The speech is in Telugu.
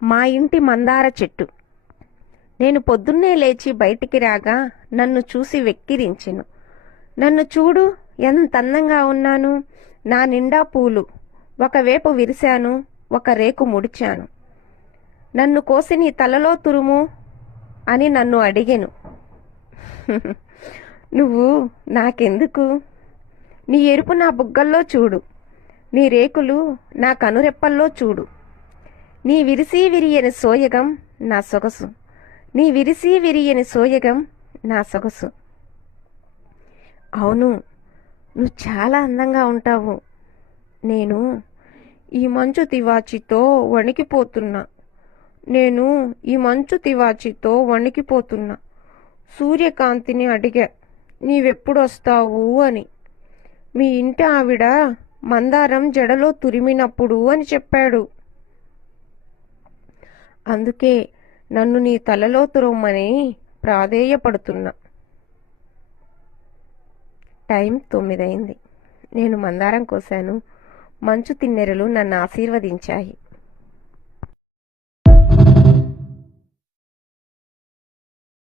మా ఇంటి మందార చెట్టు. నేను పొద్దున్నే లేచి బయటికి రాగా నన్ను చూసి వెక్కిరించెను. నన్ను చూడు, ఎంత అందంగా ఉన్నాను, నా నిండా పూలు, ఒకవేపు విరిశాను, ఒక రేకు ముడిచాను. నన్ను కోసి నీ తలలో తురుము అని నన్ను అడిగెను. నువ్వు నాకెందుకు? నీ ఎరుపు నా బుగ్గల్లో చూడు, నీ రేకులు నా కనురెప్పల్లో చూడు. నీ విరిసి విరియని సోయగం నా సొగసు, నీ విరిసి విరియని సోయగం నా సొగసు. అవును, నువ్వు చాలా అందంగా ఉంటావు. నేను ఈ మంచు తివాచీతో వణికిపోతున్నా, నేను ఈ మంచు తివాచీతో వణికిపోతున్నా. సూర్యకాంతిని అడిగా, నీవెప్పుడొస్తావు అని. మీ ఇంటి ఆవిడ మందారం జడలో తురిమినప్పుడు అని చెప్పాడు. అందుకే నన్ను నీ తలలో తురమ్మని ప్రాధేయపడుతున్నా. టైం 9 అయింది. నేను మందారం కోశాను. మంచు తిన్నెరలు నన్ను ఆశీర్వదించాయి.